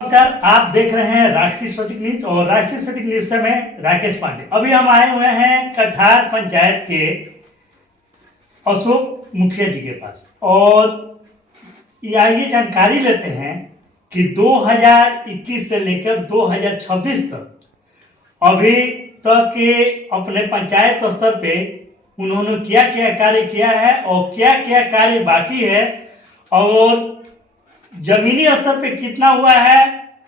नमस्कार, आप देख रहे हैं राष्ट्रीय सटीक न्यूज और राष्ट्रीय सटीक न्यूज से मैं राकेश पांडे। अभी हम आए हुए हैं कठार पंचायत के अशोक मुखिया जी के पास और ये जानकारी लेते हैं कि 2021 से लेकर 2026 तक अभी तक के अपने पंचायत स्तर पे उन्होंने क्या क्या कार्य किया है और क्या क्या कार्य बाकी है और जमीनी स्तर पे कितना हुआ है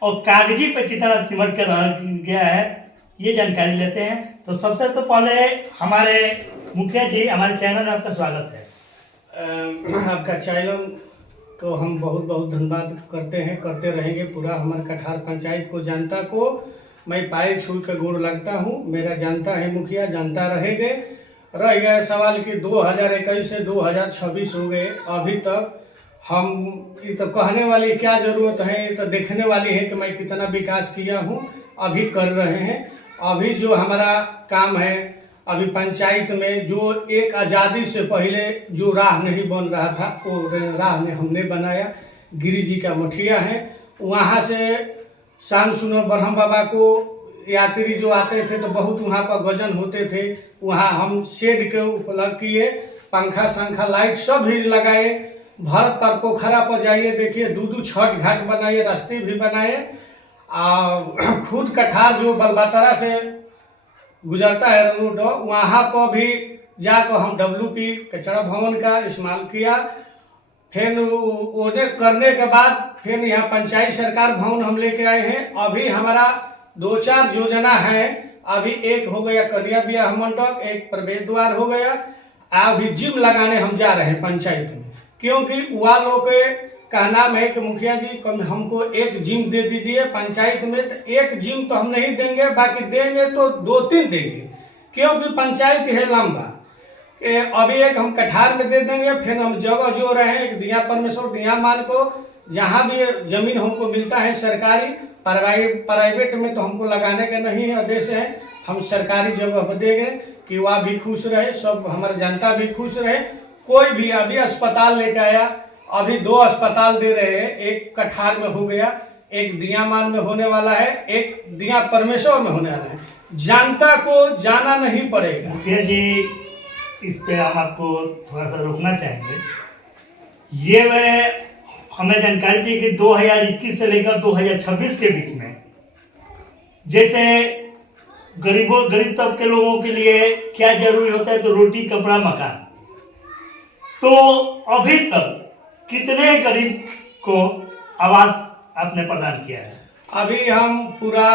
और कागजी पे कितना सिमट कर रह गया है, ये जानकारी लेते हैं। तो सबसे तो पहले हमारे मुखिया जी, हमारे चैनल में आपका स्वागत है। आपका चैनल को हम बहुत बहुत धन्यवाद करते रहेंगे। पूरा हमारे कठार पंचायत को, जनता को मैं पैर छू के गोड़ लगता हूँ। मेरा जानता है मुखिया, जानता रहेंगे। रह गया सवाल कि 2021 से 2026 हो गए, अभी तक हम ये तो कहने वाली क्या ज़रूरत है, ये तो देखने वाली है कि मैं कितना विकास किया हूँ, अभी कर रहे हैं। अभी जो हमारा काम है, अभी पंचायत में जो एक आज़ादी से पहले जो राह नहीं बन रहा था, वो राह में हमने बनाया। गिरी जी का मठिया है, वहाँ से शाम सुनो ब्रह्म बाबा को यात्री जो आते थे तो बहुत वहाँ पर गजन होते थे। वहाँ हम शेड के उपलब्ध किए, पंखा संखा लाइट सब भी लगाए। भरत पर पोखरा पर जाइए, देखिए दो छठ घाट बनाए, रास्ते भी बनाए। खुद कठार जो बलबातरा से गुजरता है रोड, वहाँ पर भी जाकर हम WP कचरा भवन का इस्तेमाल किया। फिर उन्हें करने के बाद फिर यहाँ पंचायत सरकार भवन हम लेके आए हैं। अभी हमारा 2-4 योजना है। अभी एक हो गया कन्या विवाह मंडप, एक प्रवेश द्वार हो गया। अभी जिम लगाने हम जा रहे हैं पंचायत में, क्योंकि वह लोग का नाम है कि मुखिया जी हमको एक जिम दे दीजिए पंचायत में। तो एक जिम तो हम नहीं देंगे, बाकी देंगे तो 2-3 देंगे, क्योंकि पंचायत है लंबा। अभी एक हम कठार में दे देंगे, फिर हम जगह जो रहे हैं, एक दिया परमेश्वर दिया मान को जहाँ भी जमीन हमको मिलता है सरकारी प्राइवेट में तो हमको लगाने का नहीं आदेश है। हम सरकारी जगह पर देंगे कि वह भी खुश रहे, सब हमारी जनता भी खुश रहे। कोई भी अभी अस्पताल लेके आया, अभी 2 अस्पताल दे रहे हैं। एक कठार में हो गया, एक दियामान में होने वाला है, एक दिया परमेश्वर में होने वाला है। जनता को जाना नहीं पड़ेगा। मुखिया जी, इस पे हम आपको थोड़ा सा रोकना चाहेंगे। ये वह हमें जानकारी थी कि 2021 से लेकर 2026 के बीच में जैसे गरीब तबके लोगों के लिए क्या जरूरी होता है, तो रोटी कपड़ा मकान। तो अभी तक कितने गरीब को आवास आपने प्रदान किया है? अभी हम पूरा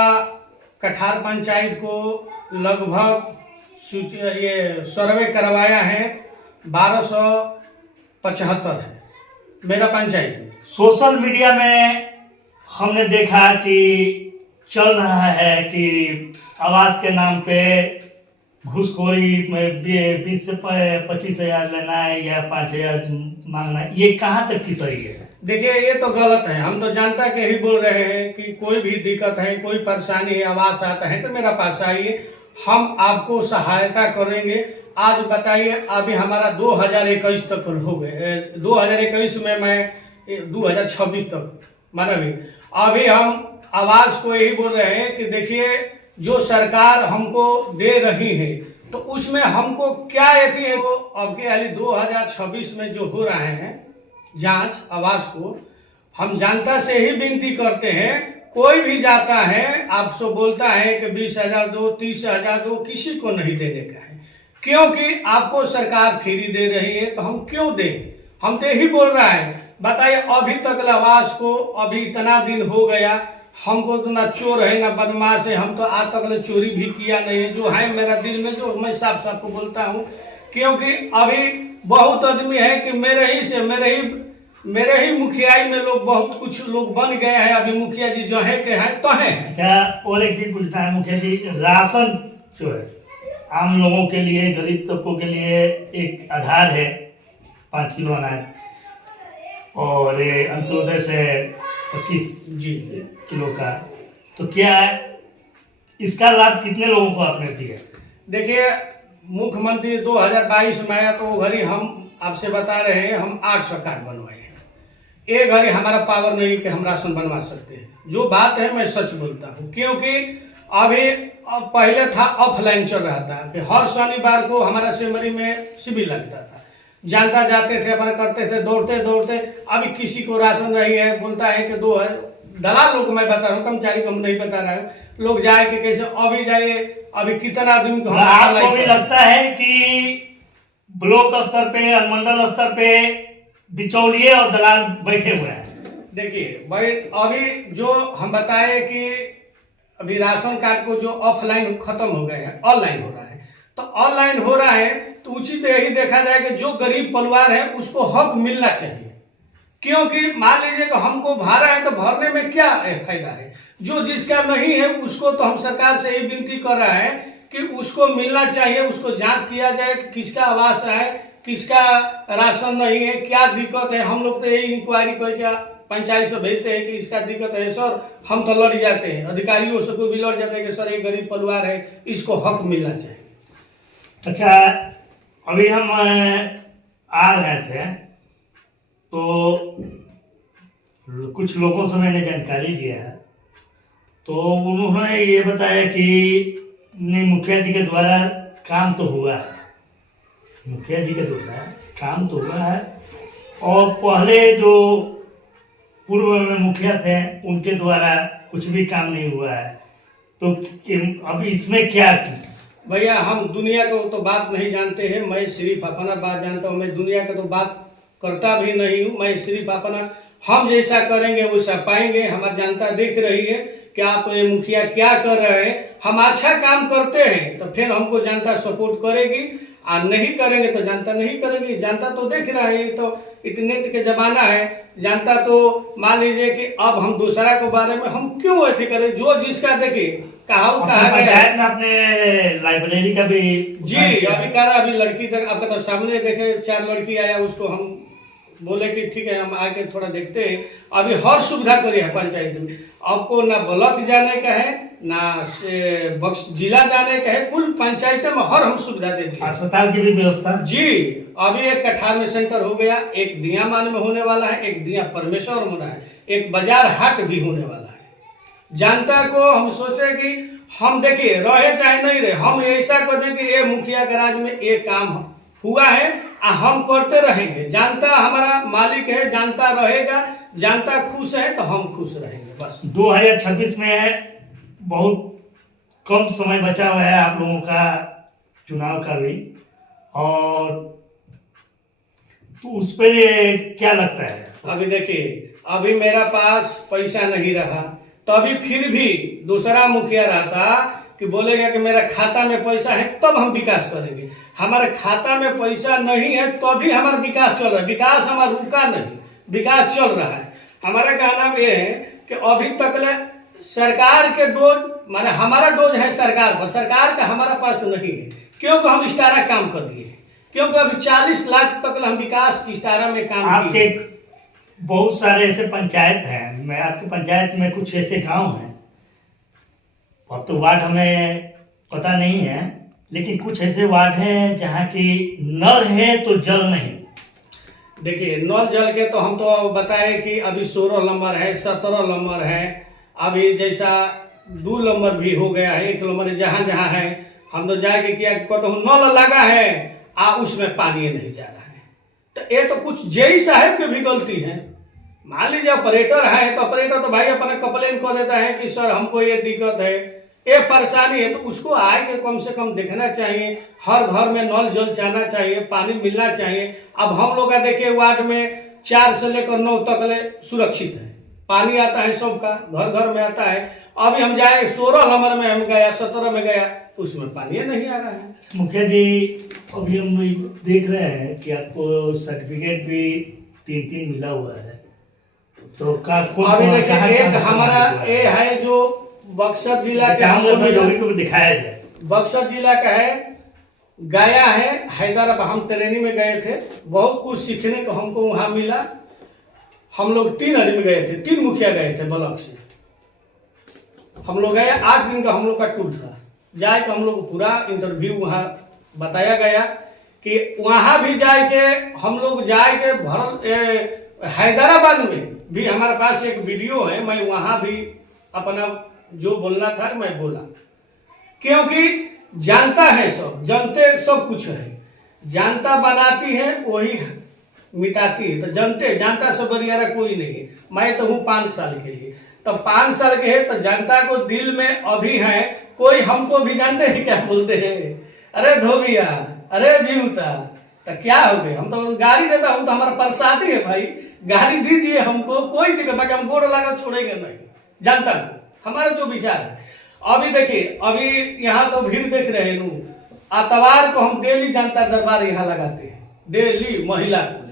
कठार पंचायत को लगभग ये सर्वे करवाया है। 1275 है मेरा पंचायत। सोशल मीडिया में हमने देखा कि चल रहा है कि आवास के नाम पे घूसखोरी में 20 से 25 हजार लेना है या 5,000 मांगना है। ये कहाँ तक की सही है? देखिए, ये तो गलत है। हम तो जनता के ही बोल रहे हैं कि कोई भी दिक्कत है, कोई परेशानी है, आवास आता है तो मेरा पास आइए, हम आपको सहायता करेंगे। आज बताइए, अभी हमारा 2021 तक हो गए, 2021 में मैं 2026 तक मानवी। अभी हम आवास को यही बोल रहे हैं कि देखिए, जो सरकार हमको दे रही है तो उसमें हमको क्या यदि है, वो अब के 2026 में जो हो रहे हैं जांच आवास को, हम जनता से ही विनती करते हैं। कोई भी जाता है आपसे बोलता है कि 20,000 दो, 30,000 दो, किसी को नहीं देने का है, क्योंकि आपको सरकार फ्री दे रही है तो हम क्यों दें? हम तो यही बोल रहा है। बताइए, अभी तक आवास को अभी इतना दिन हो गया, हमको तो ना चोर है ना बदमाश है, हम तो आज तक चोरी भी किया नहीं है। जो है मेरा दिल में, जो मैं साफ साफ को बोलता हूँ, क्योंकि अभी बहुत आदमी है कि मेरे ही मुखियाई में लोग बहुत कुछ लोग बन गए हैं। अभी मुखिया जी जो है के हैं तो हैं। अच्छा, और एक चीज पूछना है मुखिया जी, राशन जो है आम लोगों के लिए, गरीब तबकों के लिए एक आधार है 5 किलो अनाज, और अंत्योदय से 25 किलो का, तो क्या इसका लाभ कितने लोगों को आपने दिया? देखिए, मुख्यमंत्री 2022 में आया तो घड़ी हम आपसे बता रहे हैं, हम 800 कार्ड बनवाए हैं। ये घड़ी हमारा पावर नहीं कि हम राशन बनवा सकते हैं। जो बात है मैं सच बोलता हूँ, क्योंकि अभी पहले था ऑफलाइन चल रहा था कि हर शनिवार को हमारा सेमरी में शिविर लगता था, जनता जाते थे, अपना करते थे, दौड़ते दौड़ते। अभी किसी को राशन नहीं है, बोलता है कि 2 है। दलाल लोग मैं बता रहा हूँ, कर्मचारी को हम नहीं बता रहा हूँ, लोग जाए कि कैसे अभी जाइए, अभी कितना आदमी को आपको भी लगता है कि ब्लॉक स्तर पे, अनुमंडल स्तर पे बिचौलिए और दलाल बैठे हुए हैं? देखिए भाई, अभी जो हम बताए कि अभी राशन कार्ड को जो ऑफलाइन खत्म हो गए हैं, ऑनलाइन हो रहा है। तो ऑनलाइन हो रहा है तो उचित यही देखा जाए कि जो गरीब परिवार है उसको हक मिलना चाहिए। क्योंकि मान लीजिए कि हमको भरा है तो भरने में क्या फायदा है, जो जिसका नहीं है उसको तो हम सरकार से यही विनती कर रहा है कि उसको मिलना चाहिए। उसको जांच किया जाए कि किसका आवास है, किसका राशन नहीं है, क्या दिक्कत है। हम लोग तो यही इंक्वायरी कोई क्या पंचायत से भेजते हैं कि इसका दिक्कत है सर, हम तो लड़ जाते हैं, अधिकारियों से कोई भी लड़ जाते हैं कि सर एक गरीब परिवार है, इसको हक मिलना चाहिए। अच्छा, अभी हम आ रहे थे तो कुछ लोगों से मैंने जानकारी लिया है, तो उन्होंने ये बताया कि नहीं, मुखिया जी के द्वारा काम तो हुआ है, मुखिया जी के द्वारा काम तो हुआ है, और पहले जो पूर्व में मुखिया थे उनके द्वारा कुछ भी काम नहीं हुआ है। तो अब इसमें क्या? भैया हम दुनिया को तो बात नहीं जानते हैं, मैं सिर्फ अपना बात जानता हूँ। मैं दुनिया का तो बात करता भी नहीं हूँ, मैं सिर्फ अपना, हम जैसा करेंगे वैसा पाएंगे। हमारी जनता देख रही है कि आप ये मुखिया क्या कर रहे हैं। हम अच्छा काम करते हैं तो फिर हमको जनता सपोर्ट करेगी, और नहीं करेंगे तो जनता नहीं करेगी। जनता तो देख रहा है, तो इंटरनेट के जमाना है, जनता तो मान लीजिए कि अब हम दूसरा के बारे में हम क्यों ऐसे करें, जो जिसका देखिए कहा गया है। में अपने लाइब्रेरी का भी जी अभी कह रहा, अभी लड़की तक आपका तो सामने देखे 4 लड़की आया, उसको हम बोले कि ठीक है हम आके थोड़ा देखते हैं। अभी हर सुविधा करी है पंचायत में, आपको ना ब्लॉक जाने का है ना बक्स जिला जाने का है, कुल पंचायत में हर हम सुविधा देते हैं। अस्पताल की भी व्यवस्था जी, अभी एक कठार में सेंटर हो गया, एक दियामान में होने वाला है, एक दिया परमेश्वर में होना है, एक बाजार हाट भी होने वाला है। जनता को हम सोचे कि हम देखिए रहे चाहे नहीं रहे, हम ऐसा कर दें कि ये मुखिया के राज में ये काम हुआ है, हम करते रहेंगे। जनता हमारा मालिक है, जनता रहेगा, जनता खुश है तो हम खुश रहेंगे बस। 2026 में बहुत कम समय बचा हुआ है आप लोगों का चुनाव का भी, और तो उस पर क्या लगता है? अभी देखिए, अभी मेरा पास पैसा नहीं रहा तो अभी फिर भी दूसरा मुखिया रहता कि बोलेगा कि मेरा खाता में पैसा है तब हम विकास करेंगे। हमारे खाता में पैसा नहीं है तो भी हमारा विकास चल रहा है, विकास हमारा रुका नहीं, विकास चल रहा है। हमारा कहना ये है कि अभी तक ले सरकार के डोज, माने हमारा डोज है सरकार पर, सरकार का हमारा पास नहीं है, क्योंकि हम इस्तारा काम कर दिए, क्योंकि अभी 40 लाख तक हम विकास इस्तारा में काम आपके बहुत सारे ऐसे पंचायत हैं, मैं आपकी पंचायत में कुछ ऐसे गांव हैं, अब तो वार्ड हमें पता नहीं है, लेकिन कुछ ऐसे वार्ड हैं जहाँ की नल है तो जल नहीं। देखिए नल जल के तो हम तो बताए कि अभी 16 नंबर है, 17 नंबर है, अभी जैसा 2 नंबर भी हो गया है, 1 नंबर जहाँ जहाँ है हम तो जाके किया तो नल लगा है उसमें पानी नहीं जा रहा है। तो ये तो कुछ जेई साहब की भी गलती है। मान लीजिए ऑपरेटर है तो ऑपरेटर तो भाई अपना कंप्लेन कर देता है कि सर हमको ये दिक्कत है, ये परेशानी है, तो उसको आके कम से कम देखना चाहिए, हर घर में नल जल जाना चाहिए, पानी मिलना चाहिए। अब हम लोग का देखिए वार्ड में 4 से लेकर 9 तक ले सुरक्षित है, पानी आता है सबका, घर घर में आता है। अभी हम जाए 16 नंबर में हम गया, 17 में गया, उसमें पानी नहीं आ रहा है। मुखिया जी, अभी हम देख रहे हैं कि आपको सर्टिफिकेट भी 3 मिला हुआ है, तो अभी देखिए एक हमारा ये है जो बक्सर जिला को दिखाया जाए, बक्सर जिला का है, गया है हैदराबाद, हम ट्रेनिंग में गए थे, बहुत कुछ सीखने को हमको वहां मिला। हम लोग 3 आदमी गए थे, 3 मुखिया गए थे ब्लॉक से, हम लोग गए, 8 दिन का हम लोग का टूर था, जाए के हम लोग पूरा इंटरव्यू वहाँ बताया गया कि वहां भी जाए के हम लोग जाए के भरल हैदराबाद में भी हमारे पास एक वीडियो है, मैं वहां भी अपना जो बोलना था मैं बोला, क्योंकि जानता है सब, जनते सब कुछ है, जानता बनाती है वही मिटाती है। तो जानता से बरियारा कोई नहीं है। मैं तो हूँ 5 साल के लिए, तो 5 साल के है तो जनता को दिल में अभी है। कोई हमको भी जानते हैं क्या बोलते हैं, अरे धोबिया, अरे जीवता, तो क्या हो गए, हम तो गाली देता हूँ तो हमारा प्रसादी है भाई, गाली दीजिए हमको, कोई दिक्कत, बाकी हम गोड़ लगा छोड़ेंगे नहीं जनता को, हमारा जो विचार है। अभी देखिए, अभी यहाँ तो भीड़ देख रहे हैं, आतवार को हम डेली जनता दरबार यहाँ लगाते हैं, डेली महिला को।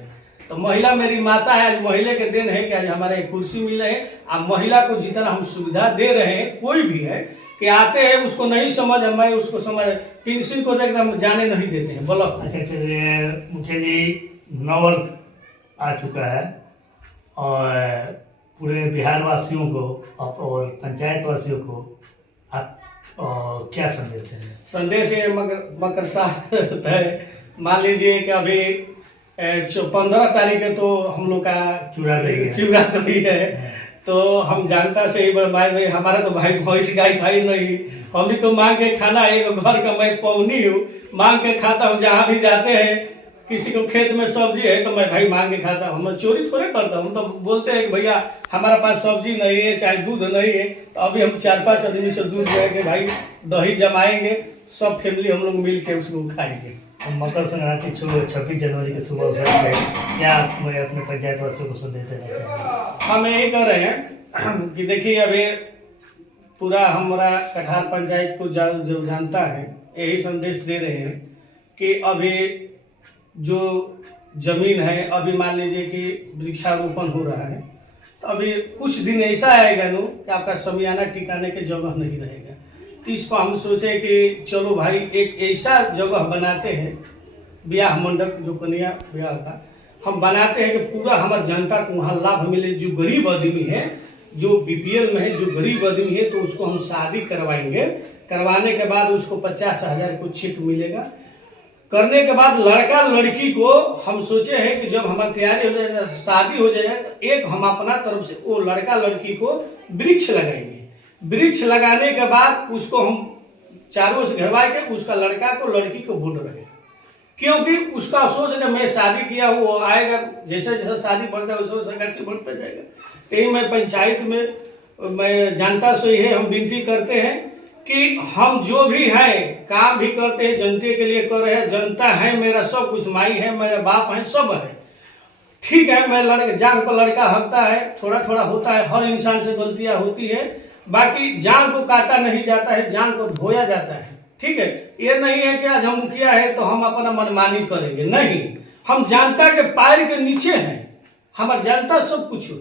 तो महिला मेरी माता है, आज महिला के दिन है कि आज हमारे कुर्सी मिले है। अब महिला को जितना हम सुविधा दे रहे हैं, कोई भी है कि आते हैं उसको नहीं समझ, मैं उसको समझ, पेंशन को देख हम जाने नहीं देते हैं। बोलो। अच्छा चलिए मुखिया जी, 9 वर्ष आ चुका है और पूरे बिहार वासियों को और पंचायत वासियों को आप क्या संदेश हैं? संदेश है मकर संक्रांति है, मान लीजिए कि अभी 15 तारीख है तो हम लोग का शिवरात्रि है। तो हम जानता से ही भाई, हमारा तो भाई भैंस गाय भाई नहीं, हम भी तो मांग के खाना, एक घर का मैं पौनी हूँ, मांग के खाता हूँ। जहाँ भी जाते हैं, किसी को खेत में सब्जी है तो मैं भाई मांग के खाता हूँ, मैं चोरी थोड़े करता हूँ। तो बोलते हैं कि भैया हमारे पास सब्जी नहीं है, चाहे दूध नहीं है, तो अभी हम 4-5 आदमी से दूध लेके भाई दही जमाएंगे, सब फैमिली हम लोग मिल के उसको खाएंगे। मकर संक्रांति 26 जनवरी के सुबह अवसर पे क्या आप अपने पंचायत वासियों को संदेश देना चाहते हैं? हम यही कर रहे हैं कि देखिए, अभी पूरा हमारा कठार पंचायत को जो जानता है, यही संदेश दे रहे हैं कि अभी जो जमीन है, अभी मान लीजिए कि वृक्षारोपण हो रहा है, तो अभी कुछ दिन ऐसा आएगा नो कि आपका समियाना टिकाने के जगह नहीं रहेगा। तो इस पर हम सोचे कि चलो भाई एक ऐसा जगह बनाते हैं, ब्याह मंडप जो कन्या ब्याह का हम बनाते हैं कि पूरा हमारे जनता को वहाँ लाभ मिले। जो गरीब आदमी है, जो बीपीएल में है, जो गरीब आदमी है, तो उसको हम शादी करवाएंगे। करवाने के बाद उसको 50,000 को चेक मिलेगा। करने के बाद लड़का लड़की को हम सोचे हैं कि जब हमारी तैयारी हो जाए, शादी हो जाए, तो एक हम अपना तरफ से वो लड़का लड़की को वृक्ष लगाएंगे। वृक्ष लगाने के बाद उसको हम चारों से घेरवा के उसका लड़का को लड़की को वोट रहेगा, क्योंकि उसका सोच है मैं शादी किया, वो आएगा, जैसे जैसे शादी बढ़ता है वैसे सरकार से वोट पे जाएगा। कहीं मैं पंचायत में मैं जनता से ही हम विनती करते हैं कि हम जो भी है काम भी करते हैं, जनता के लिए कर रहे हैं। जनता है मेरा सब कुछ, माई है, मेरा बाप है, सब है, ठीक है। मैं जान को लड़का हकता है, थोड़ा थोड़ा होता है, हर इंसान से गलतियां होती है, बाकी जान को काटा नहीं जाता है, जान को धोया जाता है, ठीक है। ये नहीं है कि आज हम मुखिया है तो हम अपना मनमानी करेंगे, नहीं। हम जनता के पैर के नीचे हैं, हमारा जनता सब कुछ है।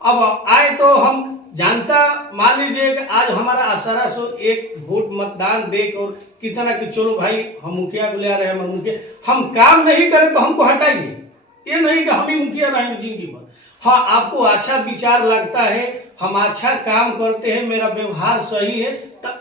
अब आए तो हम जनता, मान लीजिए कि आज हमारा 1801 वोट मतदान देकर और कितना कि चलो भाई हम मुखिया को ले आ रहे हैं, मुखिया हम काम नहीं करें तो हमको हटाइए। ये नहीं कि हम ही मुखिया रहेंगे जिंदगी भर। हाँ, आपको अच्छा विचार लगता है, हम अच्छा काम करते हैं, मेरा व्यवहार सही है, तब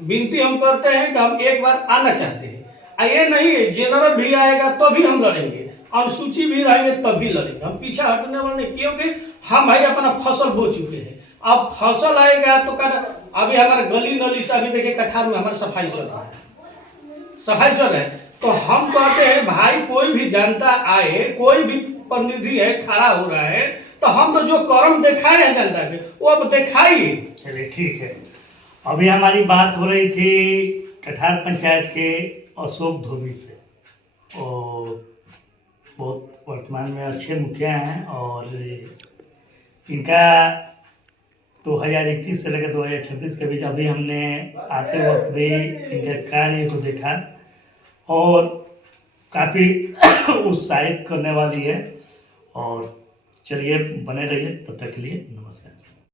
विनती हम करते हैं कि हम एक बार आना चाहते हैं। ये नहीं है जनरल भी आएगा तो भी हम लड़ेंगे, अनुसूची भी रहेंगे तब भी लड़ेंगे, हम पीछा हटने वाले, क्योंकि हम भाई अपना फसल बो चुके हैं। अब फसल आएगा तो अभी हमारा गली नली से अभी देखिए कठार में हमारा सफाई चल रहा है, सफाई चल रहा है। तो हम कहते हैं भाई कोई भी जनता आए, कोई भी प्रतिनिधि है खड़ा हो रहा है, तो हम तो जो कर्म दिखाए हैं जनता के वो अब दिखाइए। चलिए ठीक है। अभी हमारी बात हो रही थी कठार पंचायत के अशोक धोबी से, और बहुत वर्तमान में अच्छे मुखिया हैं, और इनका 2021 से लेकर 2026 के बीच अभी हमने आते वक्त भी इनके कार्य को देखा और काफ़ी उत्साहित करने वाली है। और चलिए बने रहिए, तब तक के लिए नमस्कार।